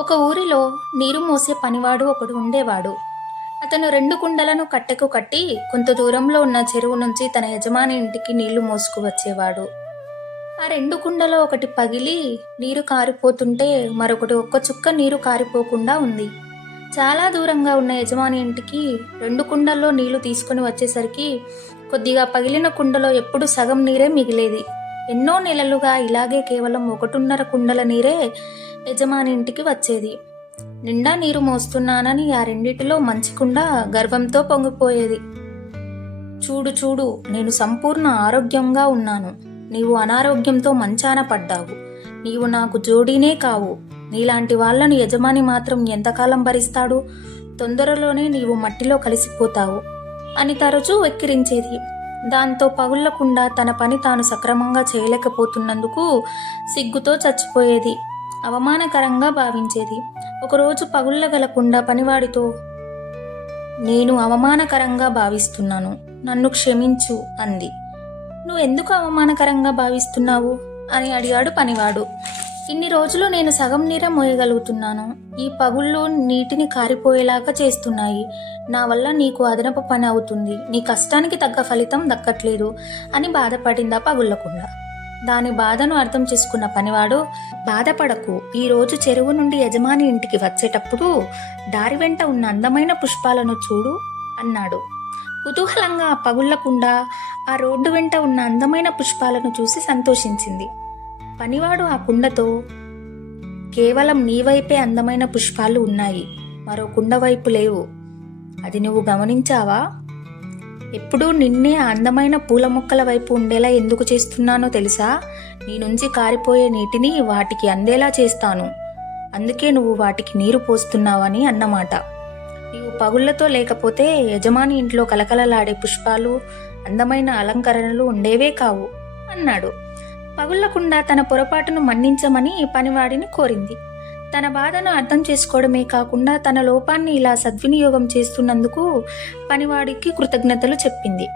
ఒక ఊరిలో నీరు మోసే పనివాడు ఒకడు ఉండేవాడు. అతను 2 కుండలను కట్టెకు కట్టి కొంత దూరంలో ఉన్న చెరువు నుంచి తన యజమాని ఇంటికి నీళ్లు మోసుకు వచ్చేవాడు. ఆ 2 కుండలో ఒకటి పగిలి నీరు కారిపోతుంటే మరొకటి ఒక్క చుక్క నీరు కారిపోకుండా ఉంది. చాలా దూరంగా ఉన్న యజమాని ఇంటికి 2 కుండల్లో నీళ్లు తీసుకుని వచ్చేసరికి కొద్దిగా పగిలిన కుండలో ఎప్పుడూ సగం నీరే మిగిలేది. ఎన్నో నెలలుగా ఇలాగే కేవలం 1.5 కుండల నీరే యజమాని ఇంటికి వచ్చేది. నిండా నీరు మోస్తున్నానని ఆ రెండిటిలో మంచి కుండ గర్వంతో పొంగిపోయేది. చూడు చూడు, నేను సంపూర్ణ ఆరోగ్యంగా ఉన్నాను. నీవు అనారోగ్యంతో మంచాన పడ్డావు. నీవు నాకు జోడీనే కావు. నీలాంటి వాళ్లను యజమాని మాత్రం ఎంతకాలం భరిస్తాడు? తొందరలోనే నీవు మట్టిలో కలిసిపోతావు అని తరచూ వెక్కిరించేది. దాంతో పగుళ్లకుండా తన పని తాను సక్రమంగా చేయలేకపోతున్నందుకు సిగ్గుతో చచ్చిపోయేది. అవమానకరంగా భావించేది. ఒకరోజు పగుళ్లగలకుండా పనివాడితో, నేను అవమానకరంగా భావిస్తున్నాను, నన్ను క్షమించు అంది. నువ్వెందుకు అవమానకరంగా భావిస్తున్నావు అని అడిగాడు పనివాడు. ఇన్ని రోజులు నేను సగం నీరే మోయగలుగుతున్నాను. ఈ పగుళ్ళు నీటిని కారిపోయేలాగా చేస్తున్నాయి. నా వల్ల నీకు అదనపు పని అవుతుంది. నీ కష్టానికి తగ్గ ఫలితం దక్కట్లేదు అని బాధపడిందా పగుళ్ళకుండా. దాని బాధను అర్థం చేసుకున్న పనివాడు, బాధపడకు, ఈరోజు చెరువు నుండి యజమాని ఇంటికి వచ్చేటప్పుడు దారి వెంట ఉన్న అందమైన పుష్పాలను చూడు అన్నాడు. కుతూహలంగా పగుళ్లకుండా ఆ రోడ్డు వెంట ఉన్న అందమైన పుష్పాలను చూసి సంతోషించింది. పనివాడు ఆ కుండతో, కేవలం నీ వైపే అందమైన పుష్పాలు ఉన్నాయి, మరో కుండ వైపు లేవు. అది నువ్వు గమనించావా? ఎప్పుడూ నిన్నే ఆ అందమైన పూల మొక్కల వైపు ఉండేలా ఎందుకు చేస్తున్నానో తెలుసా? నీ నుంచి కారిపోయే నీటిని వాటికి అందేలా చేస్తాను. అందుకే నువ్వు వాటికి నీరు పోస్తున్నావని అన్నమాట. నీవు పగుళ్లతో లేకపోతే యజమాని ఇంట్లో కలకలలాడే పుష్పాలు, అందమైన అలంకరణలు ఉండేవే కావు అన్నాడు. పగుళ్లకుండా తన పొరపాటును మన్నించమని పనివాడిని కోరింది. తన బాధను అర్థం చేసుకోవడమే కాకుండా తన లోపాన్ని ఇలా సద్వినియోగం చేస్తున్నందుకు పనివాడికి కృతజ్ఞతలు చెప్పింది.